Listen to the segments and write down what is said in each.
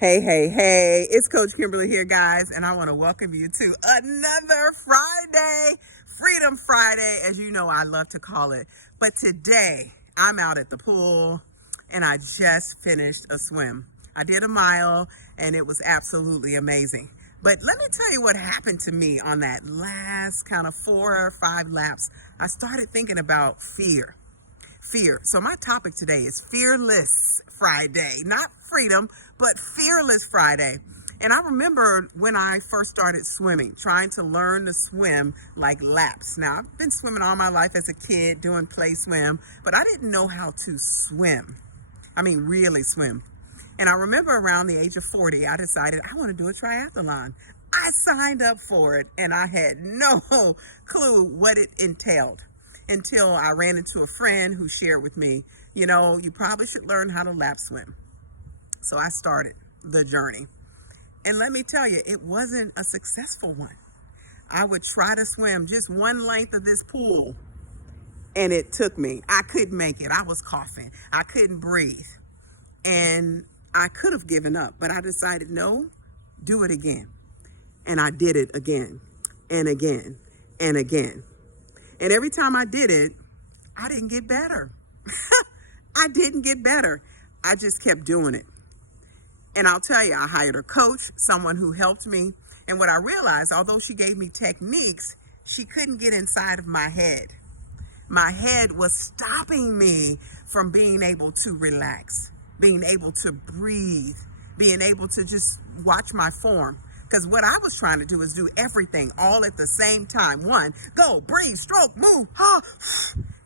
Hey, hey, hey, it's Coach Kimberly here, guys, and I want to welcome you to another Friday, Freedom Friday, as you know I love to call it. But today, I'm out at the pool, and I just finished a swim. I did a mile, and it was absolutely amazing. But let me tell you what happened to me on that last kind of 4 or 5 laps. I started thinking about fear. Fear. So my topic today is Fearless Friday, not freedom, but Fearless Friday. And I remember when I first started swimming, trying to learn to swim like laps. Now, I've been swimming all my life as a kid, doing play swim, but I didn't know how to swim. I mean, really swim. And I remember around the age of 40, I decided I want to do a triathlon. I signed up for it, and I had no clue what it entailed until I ran into a friend who shared with me, you probably should learn how to lap swim. So I started the journey. And let me tell you, it wasn't a successful one. I would try to swim just one length of this pool, and it took me. I couldn't make it. I was coughing. I couldn't breathe. And I could have given up, but I decided, no, do it again. And I did it again and again and again. And every time I did it, I didn't get better. I didn't get better. I just kept doing it. And I'll tell you, I hired a coach, someone who helped me. And what I realized, although she gave me techniques, she couldn't get inside of my head. My head was stopping me from being able to relax, being able to breathe, being able to just watch my form. Because what I was trying to do is do everything all at the same time. One, go, breathe, stroke, move, ha.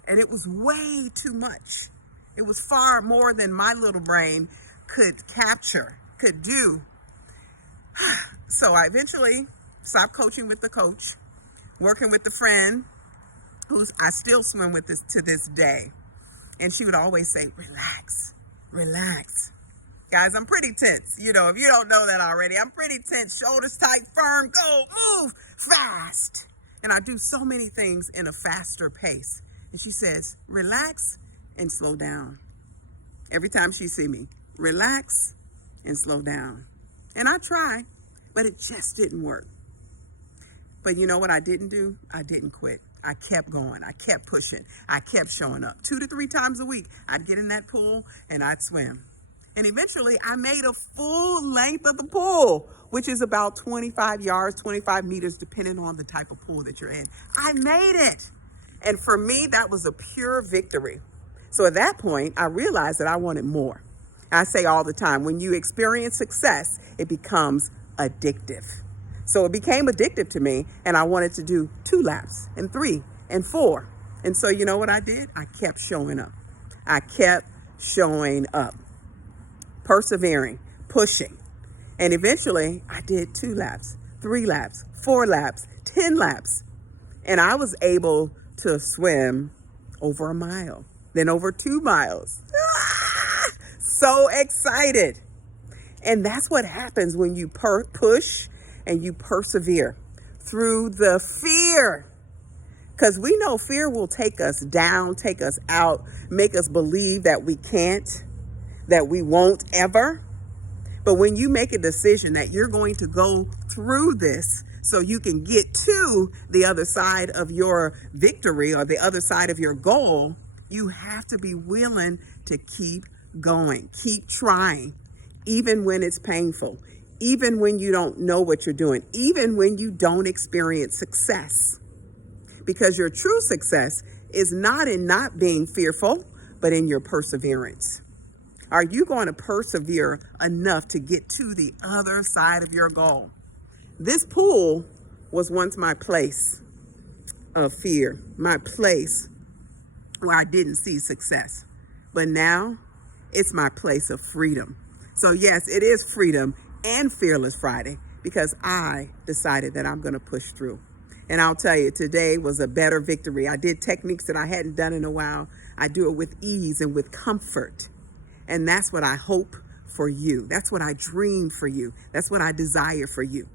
And it was way too much. It was far more than my little brain could capture, could do. So I eventually stopped coaching with the coach, working with the friend who I still swim with to this day. And she would always say, relax, relax. Guys, I'm pretty tense. If you don't know that already, I'm pretty tense. Shoulders tight, firm, go, move, fast. And I do so many things in a faster pace. And she says, relax and slow down. Every time she see me, relax and slow down. And I try, but it just didn't work. But you know what I didn't do? I didn't quit. I kept going. I kept pushing. I kept showing up. 2 to 3 times a week, I'd get in that pool and I'd swim. And eventually, I made a full length of the pool, which is about 25 yards, 25 meters, depending on the type of pool that you're in. I made it. And for me, that was a pure victory. So at that point, I realized that I wanted more. I say all the time, when you experience success, it becomes addictive. So it became addictive to me, and I wanted to do 2 laps and 3 and 4. And so you know what I did? I kept showing up. I kept showing up. Persevering, pushing. And eventually I did 2 laps, 3 laps, 4 laps, 10 laps. And I was able to swim over a mile, then over 2 miles. So excited. And that's what happens when you push and you persevere through the fear. Because we know fear will take us down, take us out, make us believe that we can't, that we won't ever. But when you make a decision that you're going to go through this so you can get to the other side of your victory or the other side of your goal, you have to be willing to keep going, keep trying, even when it's painful, even when you don't know what you're doing, even when you don't experience success. Because your true success is not in not being fearful, but in your perseverance. Are you going to persevere enough to get to the other side of your goal? This pool was once my place of fear, my place where I didn't see success. But now it's my place of freedom. So yes, it is freedom and Fearless Friday because I decided that I'm going to push through. And I'll tell you, today was a better victory. I did techniques that I hadn't done in a while. I do it with ease and with comfort. And that's what I hope for you. That's what I dream for you. That's what I desire for you.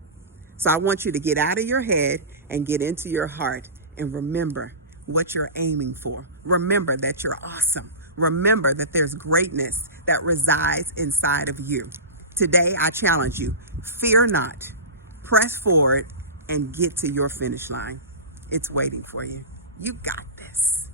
So I want you to get out of your head and get into your heart and remember what you're aiming for. Remember that you're awesome. Remember that there's greatness that resides inside of you. Today, I challenge you, fear not, press forward, and get to your finish line. It's waiting for you. You got this.